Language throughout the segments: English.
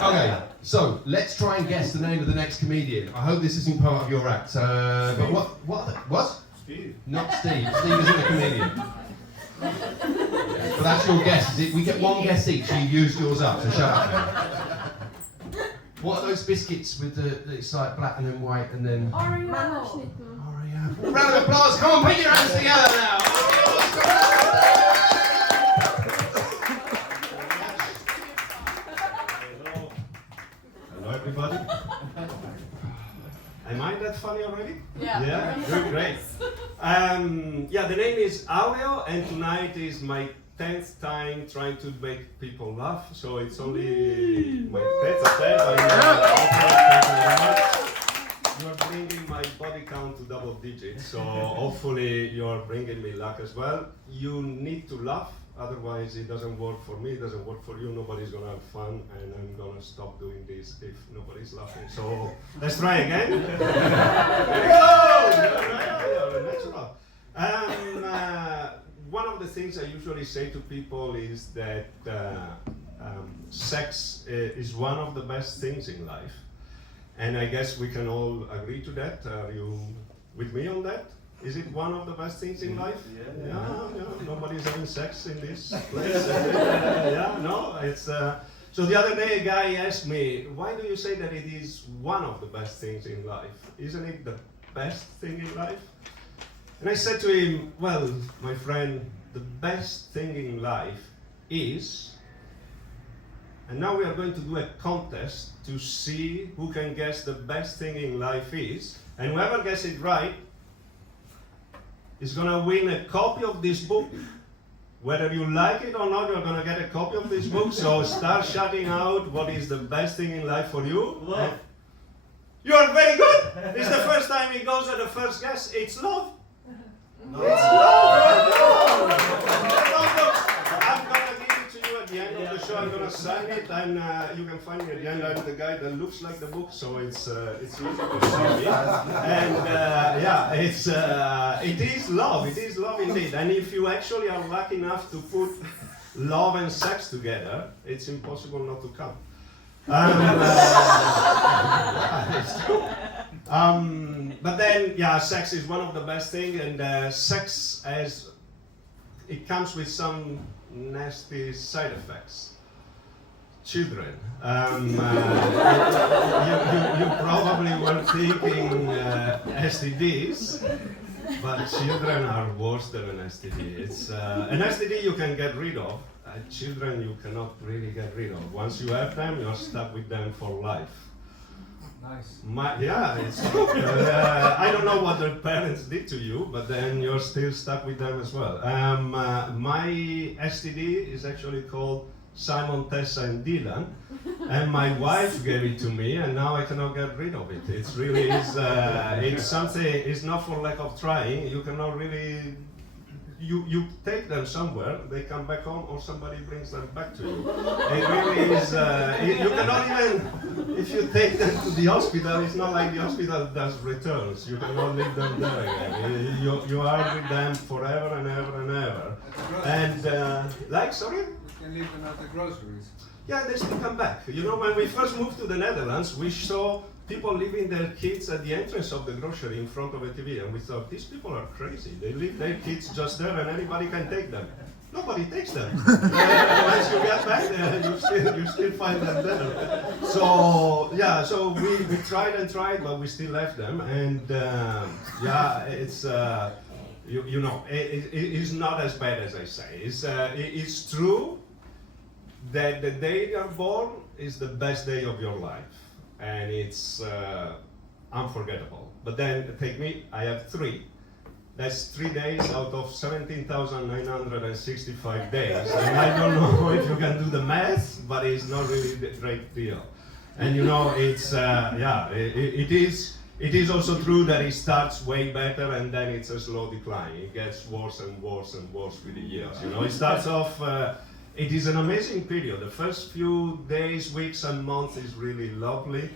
Okay, so let's try and guess the name of the next comedian. I hope this isn't part of your act. But what? Steve. Not Steve. Steve isn't a comedian. But that's your guess. Is it? We get one guess each. You used yours up, so shut up now. What are those biscuits with the it's like black and then white and then Oreo. Oreo. Round of applause! Come on, put your hands together now. Hello everybody. Am I that funny already? Yeah. Yeah? Good, great. The name is Aureo, and tonight is my 10th time trying to make people laugh, so it's only my 10th attempt. You're bringing my body count to double digits, so hopefully you're bringing me luck as well. You need to laugh, otherwise it doesn't work for me, it doesn't work for you, nobody's gonna have fun, and I'm gonna stop doing this if nobody's laughing. So let's try again. There you go! You're natural. One of the things I usually say to people is that sex is one of the best things in life. And I guess we can all agree to that. Are you with me on that? Is it one of the best things in life? Yeah. Nobody's having sex in this place. It's. So the other day, a guy asked me, "Why do you say that it is one of the best things in life? Isn't it the best thing in life?" And I said to him, "Well, my friend, the best thing in life is." And now we are going to do a contest to see who can guess the best thing in life is. And whoever gets it right is going to win a copy of this book. Whether you like it or not, you're going to get a copy of this book. So start shouting out what is the best thing in life for you. Love. You are very good. It's the first time it goes at the first guess. It's love. No. It's love. I'm gonna give it to you at the end of the show. I'm gonna sign it, and you can find me at the end. I'm the guy that looks like the book, so it's easy to see me. And it is love. It is love indeed. And if you actually are lucky enough to put love and sex together, it's impossible not to come. It's true. But then, sex is one of the best things, and sex it comes with some nasty side effects. Children. You probably were thinking STDs, but children are worse than an STD. It's an STD you can get rid of. Children you cannot really get rid of. Once you have them, you're stuck with them for life. Nice. It's true. I don't know what their parents did to you, but then you're still stuck with them as well. My STD is actually called Simon, Tessa, and Dylan, and my wife gave it to me, and now I cannot get rid of it. It's really it's something. It's not for lack of trying. You cannot really. You take them somewhere, they come back home, or somebody brings them back to you. It really is, you cannot even, if you take them to the hospital, it's not like the hospital does returns. You cannot leave them there again. You are with them forever and ever and ever. And, sorry? You can leave them at the groceries. Yeah, they still come back. You know, when we first moved to the Netherlands, we saw people leaving their kids at the entrance of the grocery in front of a TV, and we thought, these people are crazy. They leave their kids just there and anybody can take them. Nobody takes them. Once you get back there, you still find them there. So we tried and tried, but we still left them. And it's it is not as bad as I say. It's true that the day you're born is the best day of your life. And it's unforgettable. But then take me, I have 3. That's 3 days out of 17,965 days. And I don't know if you can do the math, but it's not really a great deal. And you know, it's, it is also true that it starts way better and then it's a slow decline. It gets worse and worse and worse with the years. You know, it starts off, it is an amazing period. The first few days, weeks and months is really lovely.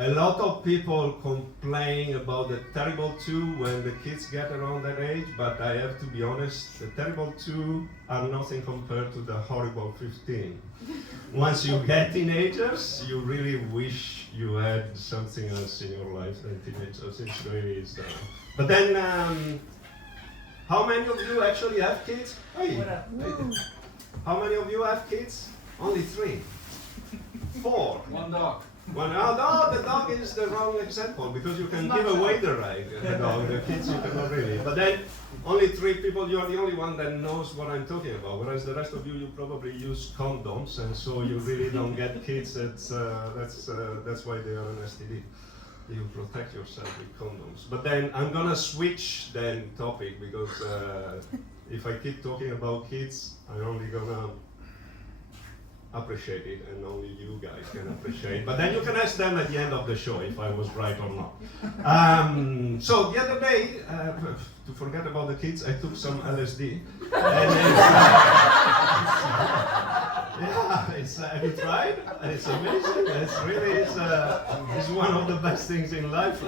a lot of people complain about the terrible two when the kids get around that age, but I have to be honest, the terrible two are nothing compared to the horrible 15. Once you get teenagers, you really wish you had something else in your life than teenagers. It's really is. But then, how many of you actually have kids? Hey. How many of you have kids? Only 3. 4. One dog. Well, no, the dog is the wrong example because you can give away the right, the dog, the kids you cannot really. But then only 3 people, you're the only one that knows what I'm talking about, whereas the rest of you probably use condoms, and so you really don't get kids. That's why they are an STD. You protect yourself with condoms. But then I'm gonna switch then topic because if I keep talking about kids, I'm only gonna appreciate it, and only you guys can appreciate. But then you can ask them at the end of the show if I was right or not. So the other day, to forget about the kids, I took some LSD. And have you tried? It's amazing. It's really it's one of the best things in life.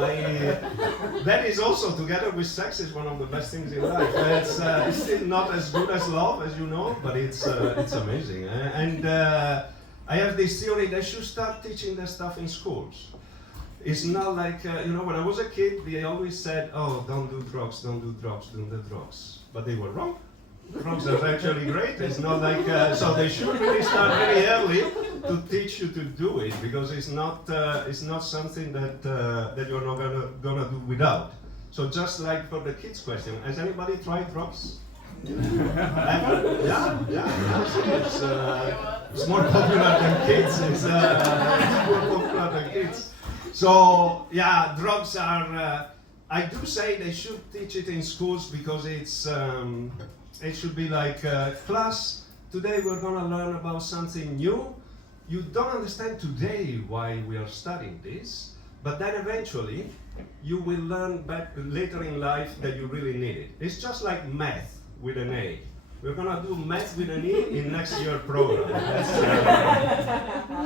That is also, together with sex, is one of the best things in life. It's still not as good as love, as you know, but it's amazing. And I have this theory they should start teaching that stuff in schools. It's not like, when I was a kid, they always said, oh, don't do drugs, don't do drugs, don't do drugs. But they were wrong. Drugs are actually great. It's not like, so they should really start very early to teach you to do it, because it's not something that you're not gonna do without. So just like for the kids question, has anybody tried drugs? Yeah. It's more popular than kids. It's more popular than kids. So yeah, drugs are. I do say they should teach it in schools because it's. It should be like class. Today we're gonna learn about something new. You don't understand today why we are studying this, but then eventually you will learn back later in life that you really need it. It's just like math with an A. We're gonna do math with an E in next year program.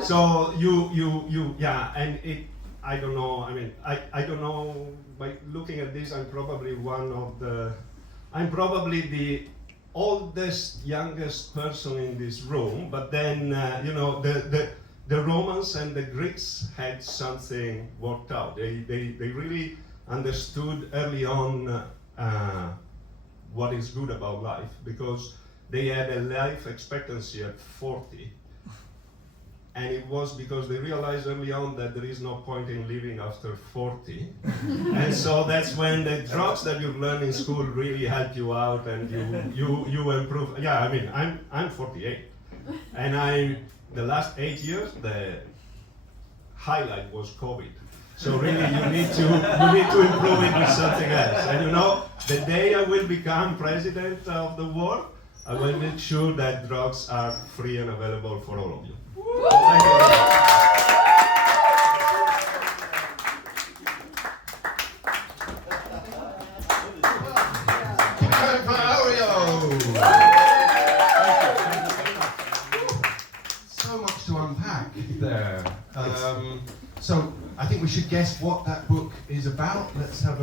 So and it. I don't know. I mean, I don't know. By looking at this, I'm probably the oldest, youngest person in this room. But then the Romans and the Greeks had something worked out. They really understood early on what is good about life, because they had a life expectancy at 40. And it was because they realized early on that there is no point in living after 40. And so that's when the drugs that you learn in school really help you out, and you improve. Yeah, I mean, I'm 48. And the last 8 years, the highlight was COVID. So really you need to improve it with something else. And the day I will become president of the world, I will make sure that drugs are free and available for all of you. Thank you. So much to unpack there. So I think we should guess what that book is about. Let's have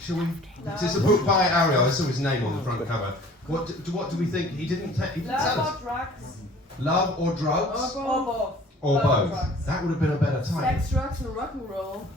shall we? It's a book by Ariel. I saw his name on the front cover. What do we think? He didn't tell us. Love or drugs? Love or drugs? Or both. Or Love both. or drugs. That would have been a better title. Sex, drugs, and rock and roll.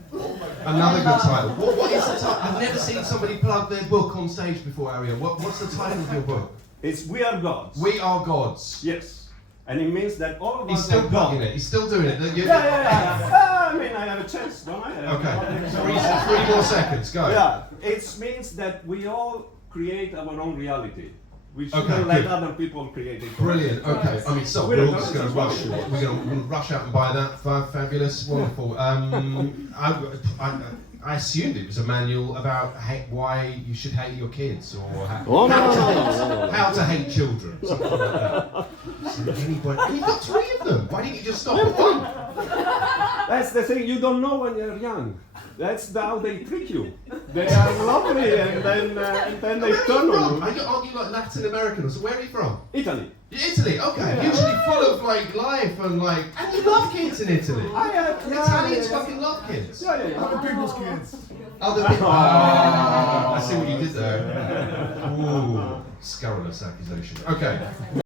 Another good title. What is the title? I've never seen somebody plug their book on stage before, Ariel. What's the title of your book? It's We Are Gods. We Are Gods. Yes. And it means that all of us He's still are plugging God. it. He's still doing it. Yeah. I mean, I have a chance, don't I? Okay. Three more seconds. Go. Yeah. It means that we all create our own reality. We shouldn't Okay, let good. other people create it. Brilliant. Okay. I mean, so we're all just going to rush. We're going to rush out and buy that. Fabulous. Wonderful. I assumed it was a manual about why you should hate your kids, or how to hate children, something like that. And you've got 3 of them. Why didn't you just stop at 1? That's the thing, you don't know when you're young. That's how they trick you. They are lovely, and then they turn on you. Aren't you like Latin American? So where are you from? Italy. Italy, okay. Yeah. Usually full of like life and like, and you love kids in Italy. Italians fucking love kids. Yeah. Other people's kids. Other people. I see what you did there. Ooh, scurrilous accusation. Okay.